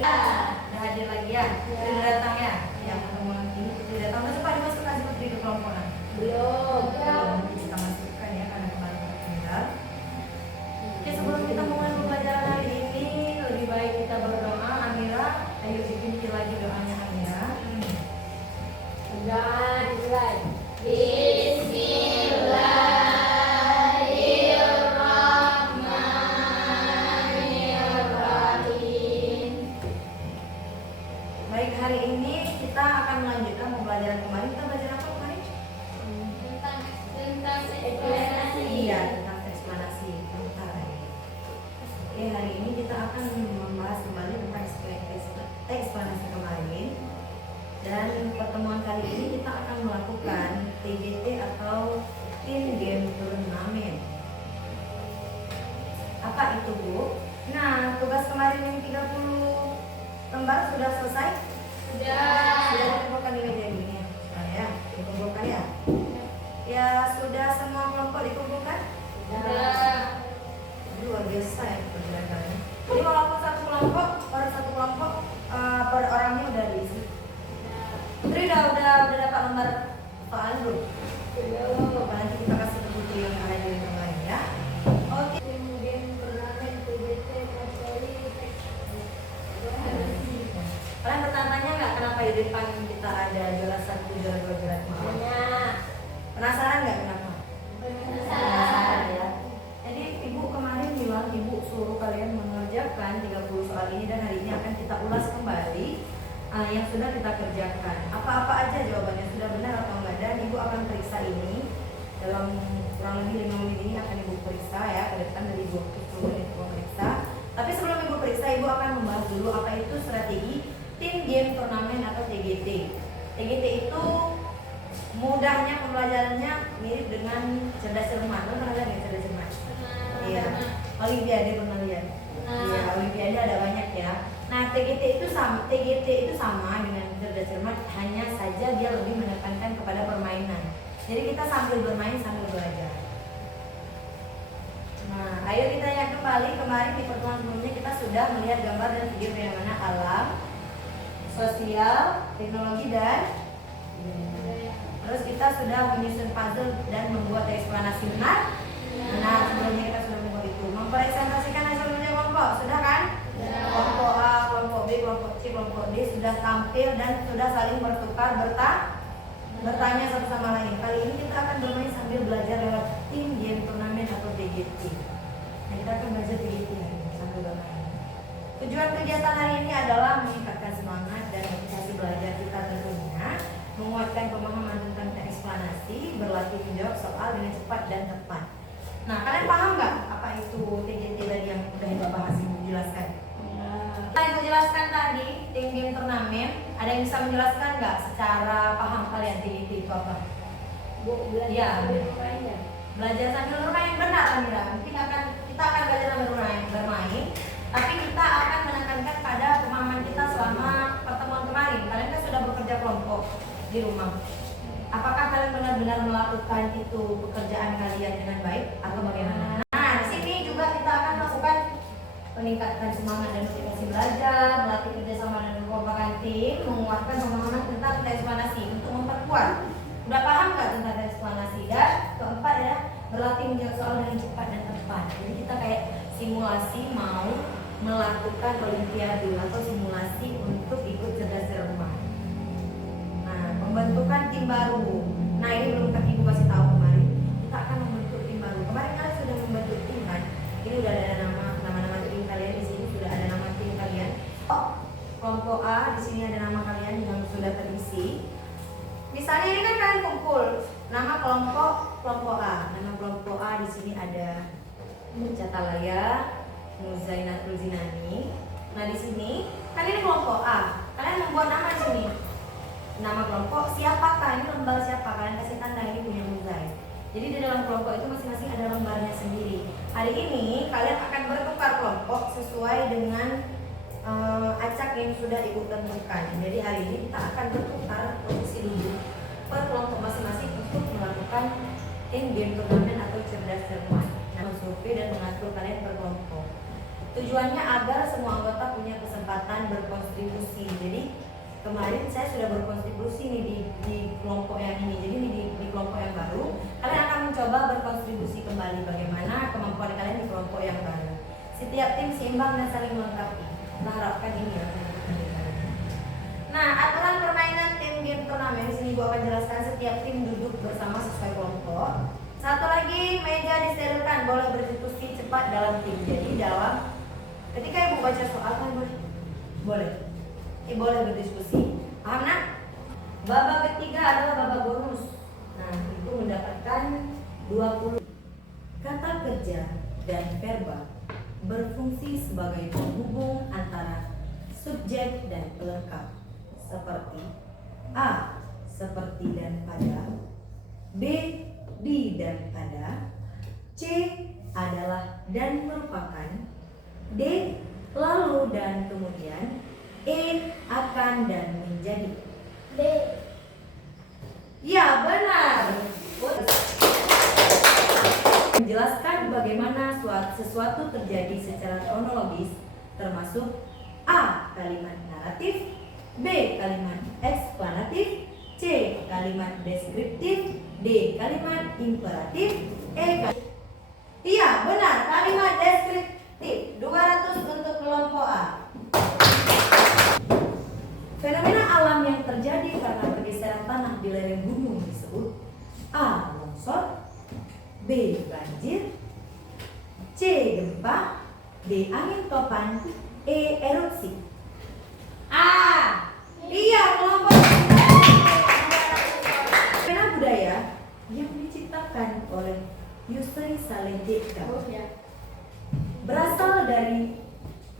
Udah hadir lagi ya? Udah datang ya? Ya, pertemuan ini Putri datang. Masuk Pak, dimasukkan si Putri ke kelompok. Belum. Nanti kita masukkan ya, karena kemarin tertinggal. Oke, sebelum kita mulai pembelajaran hari ini, lebih baik kita berdoa. Amira, ayo dipimpin lagi doanya Amira. Dan mulai. Bismillahirrahmanirrahim. Baik, hari ini kita akan melanjutkan pembelajaran kemarin. Kita belajar apa kemarin? Tentang eksplanasi. Iya, tentang eksplanasi. Bentar ya. Oke, hari ini kita akan membahas kembali tentang eksplanasi kemarin. Dan pertemuan kali ini kita akan melakukan TGT atau Teen Game Turnamen. Apa itu, Bu? Nah, tugas kemarin yang 30 lembar sudah selesai? Sudah dikumpulkan di meja ini ya? Sudah ya? Dikumpulkan ya? Ya, sudah semua kelompok dikumpulkan? Luar biasa ya pergerakannya. Jadi walaupun satu kelompok per orangnya udah diisi. Putri udah dapat lembar soal belum? Belum. Nanti kita kasih ke Putri yang ada di yang lain ya. Oke. Kemudian turnamen TGT kategori teks. Kalian bertanya nggak kenapa di depan kita ada juara 1, juara 2, juara 3? Banyak. Penasaran nggak kenapa? Penasaran ya. Jadi ibu kemarin bilang ibu suruh kalian mengerjakan 30 soal ini dan hari ini akan kita ulas kembali yang sudah kita kerjakan. Apa-apa aja jawabannya sudah benar atau enggak, dan ibu akan periksa ini dalam kurang lebih 5 menit ini akan ibu periksa ya, ke depan dari 20 menit ibu periksa. Tapi sebelum ibu periksa, ibu akan membahas dulu apa itu strategi Teen Game Turnamen atau TGT. TGT itu mudahnya pembelajarannya mirip dengan cerdas cermat. Lo pernah lihat nggak cerdas cermat? Iya. Olimpiade pernah lihat? Iya, Olimpiade ada banyak ya. Nah, TGT itu sama dengan cerdas cermat, hanya saja dia lebih menekankan kepada permainan. Jadi kita sambil bermain sambil belajar. Nah, ayo kita lihat kembali. Kemarin di pertemuan sebelumnya kita sudah melihat gambar dan video fenomena alam, sosial, teknologi, dan terus kita sudah menyusun puzzle dan membuat eksplanasi. Benar? Nah, sebelumnya kita sudah membuat itu. Mempresentasikan hasil kerja kelompok, sudah kan? Kelompok A, kelompok B, kelompok C, kelompok D sudah tampil dan sudah saling bertukar bertanya satu sama lain. Kali ini kita akan bermain sambil belajar lewat Teen Game Turnamen atau TGT. Nah, kita akan belajar TGT hari ini sambil bermain. Tujuan kegiatan hari ini adalah meningkatkan semangat dan motivasi belajar kita tentunya, menguatkan pemahaman tentang eksplanasi, berlatih menjawab soal dengan cepat dan tepat. Nah, kalian paham nggak apa itu TGT tadi yang udah ibu bahas, ibu jelaskan? Yang ibu jelaskan tadi, Teen Game Turnamen, ada yang bisa menjelaskan nggak secara paham kalian TGT itu apa? Belajar Ya. sambil bermain ya? Belajar sambil bermain, benar Amira. Mungkin kita akan belajar sambil bermain, tapi kita akan menekankan pada pemahaman kita selama pertemuan kemarin. Kalian kan sudah bekerja kelompok di rumah. Apakah kalian benar-benar melakukan itu pekerjaan kalian dengan baik atau bagaimana? Nah, di sini juga kita akan melakukan peningkatan semangat dan motivasi belajar, melatih kerjasama dan kekompakan tim, menguatkan pemahaman tentang eksplanasi untuk memperkuat. Udah paham nggak tentang eksplanasi? Dan keempat adalah berlatih menjawab soal dengan cepat dan tepat. Jadi kita kayak simulasi mau melakukan olimpiade atau simulasi untuk ikut cerdas cermat. Nah, pembentukan tim baru. Nah, ini belum ibu kasih tahu kemarin. Kita akan membentuk tim baru. Kemarin kalian sudah membentuk tim kan? Ini udah ada nama tim kalian di sini, sudah ada nama tim kalian. Oh, kelompok A di sini ada nama kalian yang sudah terisi. Misalnya ini kan kalian kumpul nama kelompok A. Nama kelompok A di sini ada Catalaya, Muzainatul Zinani. Nah, di sini kan ini kelompok A. Kalian membuat nama di sini. Nama kelompok siapakah? Ini lembar siapa? Kalian kasih tanda ini punya Muzai. Jadi di dalam kelompok itu masing-masing ada lembarnya sendiri. Hari ini kalian akan bertukar kelompok sesuai dengan acak yang sudah ibu tentukan. Jadi hari ini kita akan bertukar posisi duduk per kelompok masing-masing untuk melakukan Teen Game Turnamen atau cerdas cermat. Nah, survei dan mengatur kalian per kelompok. Tujuannya agar semua anggota punya kesempatan kesempatan berkontribusi. Jadi kemarin saya sudah berkontribusi nih di kelompok yang ini. Jadi di kelompok yang baru, kalian akan mencoba berkontribusi kembali bagaimana kemampuan kalian di kelompok yang baru. Setiap tim seimbang dan saling melengkapi. Kita harapkan ini ya. Nah, aturan permainan tim game turnamen di sini gua akan jelaskan. Setiap tim duduk bersama sesuai kelompok. Satu lagi, meja disterilkan, boleh berdiskusi cepat dalam tim. Jadi ketika ibu baca soal kan boleh boleh berdiskusi. Paham nak? Babak ketiga adalah babak bonus. Nah, itu mendapatkan 20. Kata kerja dan verba berfungsi sebagai penghubung antara subjek dan pelengkap, seperti A. Seperti dan pada, B. Di dan pada, C. Adalah dan merupakan, D. Lalu dan kemudian, E. Akan dan menjadi. D. Ya, benar. Menjelaskan bagaimana sesuatu terjadi secara kronologis, termasuk A. Kalimat naratif, B. Kalimat eksplanatif, C. Kalimat deskriptif, D. Kalimat imperatif, E. Iya, benar. Kalimat deskriptif. 200 untuk kelompok A. Fenomena alam yang terjadi karena pergeseran tanah di lereng gunung disebut A. Longsor, B. Banjir, C. Gempa, D. Angin topan, E. Erupsi. A. Iya, kelompok fenomena budaya yang diciptakan oleh Yusri Salendika berasal dari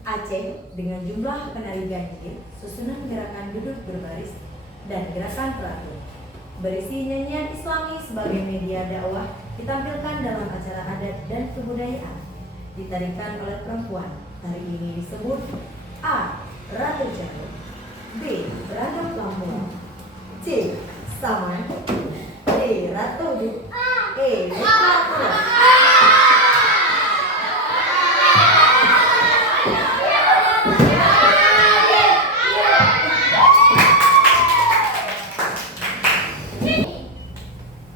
Aceh dengan jumlah penari ganjil, susunan gerakan duduk berbaris, dan gerakan teratur. Berisi nyanyian Islami sebagai media dakwah ditampilkan dalam acara adat dan kebudayaan. Ditarikan oleh perempuan. Tari ini disebut A. Ratu Jawa, B. Ratu Lampung, C. Saman, D. Ratu Duk, E. Ratu.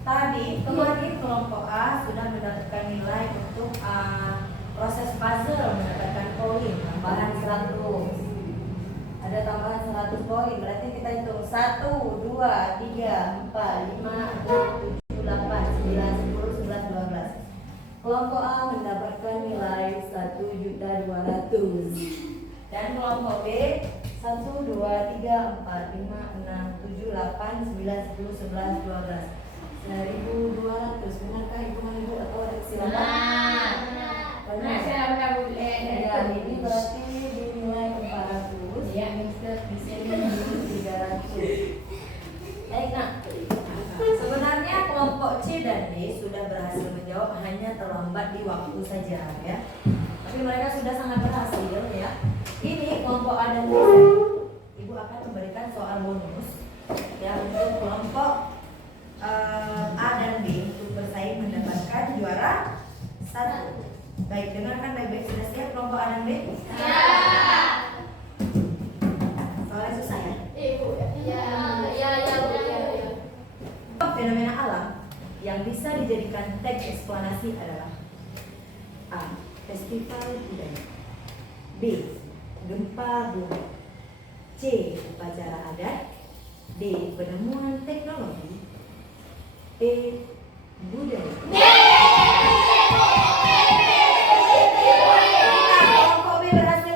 Tadi kemarin kelompok A sudah mendapatkan nilai untuk proses puzzle, mendapatkan poin tambahan 100. Ada tambahan 100 poin, berarti kita hitung 1, 2, 3, 4, 5, 6, 7, 8, 9, 10, 11, 12. Kelompok A mendapatkan nilai 1.200.000. Dan kelompok B 1, 2, 3, 4, 5, 6, 7, 8, 9, 10, 11, 12. 1.200. Benarkah hitungan ibu atau ada kesilapan? Benar. Ya, ini berarti dinilai 400. Ya, di sini 300. Baik, nak. Sebenarnya kelompok C dan D sudah berhasil menjawab, hanya terlambat di waktu saja ya. Tapi mereka sudah sangat berhasil ya. Ini kelompok A dan B. Ibu akan memberikan soal bonus ya untuk kelompok A dan B untuk bersaing mendapatkan juara 1. Baik, dengarkan baik-baik. Sudah siap kelompok A dan B? Ya. Soalnya susah ya? Ya. Fenomena alam yang bisa dijadikan teks eksplanasi adalah A. Festival budaya, B. Gempa bumi, C. Upacara adat, D. Penemuan teknologi, E. Budaya. Kelompok B berhasil.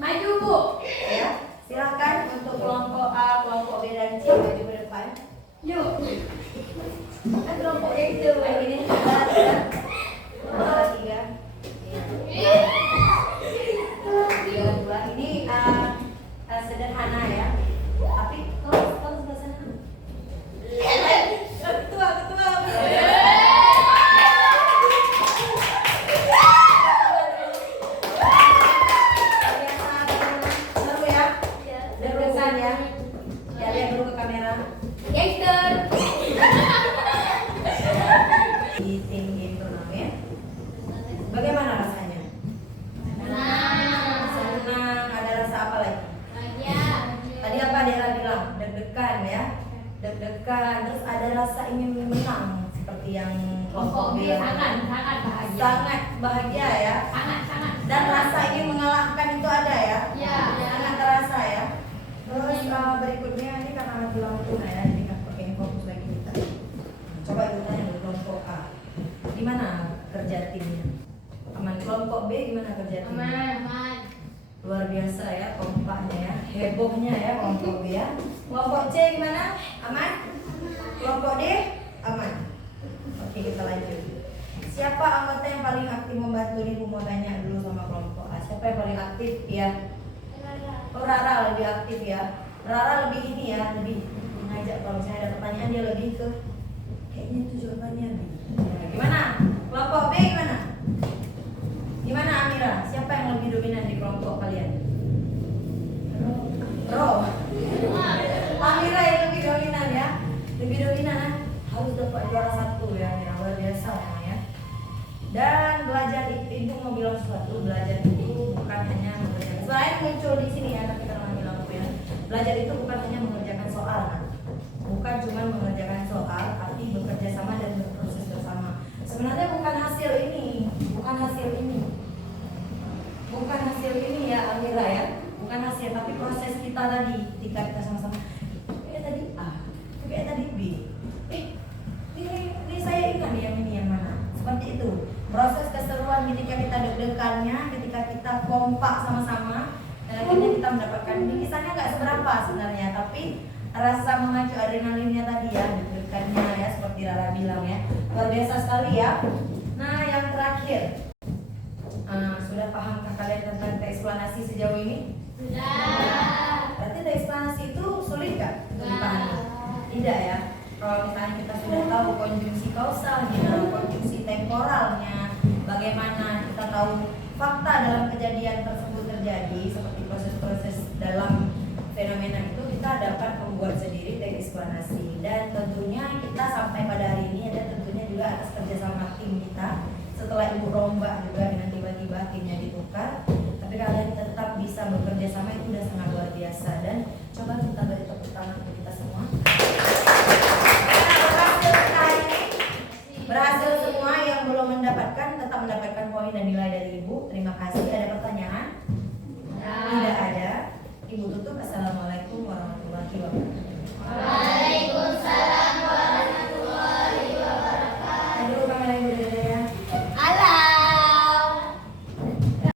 Maju Bu. Ya, silakan untuk kelompok A, kelompok B dan C maju ke depan. Yuk. Kan kelompok itu ini nomor 3. Ini sederhana ya. Tapi kalau sebelah sana. Ketua. Seru ya? Deg-degan ya? Ya, lihat dulu ke kamera. Gangster. seperti yang Kelompok B bilang. sangat bahagia. Sangat bahagia ya. Sangat. Dan rasa ingin mengalahkan itu ada ya. Ya. Sangat terasa ya. Terus berikutnya ini karena mati lampu ya, jadi nggak pakai fokus lagi kita. Coba itu tanya dulu kelompok A. Gimana kerja timnya? Aman. Kelompok B gimana kerja timnya? Aman. Luar biasa ya kompaknya ya, hebohnya ya kelompok B ya. Kelompok C gimana? Aman? Kelompok D aman. Oke, kita lanjut. Siapa anggota yang paling aktif membantu nih? Mau tanya dulu sama kelompok A. Siapa yang paling aktif ya? Oh, Rara lebih aktif ya. Rara lebih ini ya, lebih mengajak. Kalau misalnya ada pertanyaan dia lebih ke kayaknya itu jawabannya B. Ya, gimana? Kelompok B gimana? Gimana Amira? Siapa yang lebih dominan di kelompok kalian? Ro. Amira yang lebih dominan ya. Lebih dominan ya. Harus dapat juara 1 ya, Amira. Luar biasa ya. Dan belajar itu, ibu mau bilang sesuatu. Belajar itu bukan hanya mengerjakan. Selain muncul di sini ya, tapi karena mati lampu ya. Belajar itu bukan hanya mengerjakan soal, kan? Bukan cuma mengerjakan soal, tapi bekerja sama dan berproses bersama. Sebenarnya bukan hasil ini, bukan hasil ya Amira ya, bukan hasil, tapi proses kita tadi ketika kita sama-sama. Kayak tadi A, kayak tadi B. Ini saya ingat nih yang ini yang mana. Seperti itu. Proses keseruan ketika kita deg-degannya, ketika kita kompak sama-sama, dan akhirnya kita mendapatkan bingkisannya nggak seberapa sebenarnya, tapi rasa memacu adrenalinnya tadi ya, deg-degannya ya, seperti Rara bilang ya, luar biasa sekali ya. Nah yang terakhir, sudah pahamkah kalian tentang teeksplanasi sejauh ini? Sudah. Berarti teeksplanasi itu sulit nggak untuk dipahami? Tidak ya. Kalau misalnya kita sudah tahu konjungsi kausalnya, konjungsi temporalnya, bagaimana kita tahu fakta dalam kejadian tersebut terjadi, seperti proses-proses dalam fenomena itu, kita dapat membuat sendiri teeksplanasi. Dan tentunya kita sampai pada hari ini ada tentunya juga atas kerjasama tim kita. Setelah ibu rombak juga dengan tiba-tiba timnya ditukar, tapi kalian tetap bisa bekerja sama, itu udah sangat luar biasa. Dan coba kita beri tepuk tangan untuk kita semua. Berhasil semua. Yang belum mendapatkan tetap mendapatkan poin dan nilai dari ibu. Terima kasih. Ada pertanyaan? Tidak ada. Ibu tutup. Assalamualaikum warahmatullahi wabarakatuh.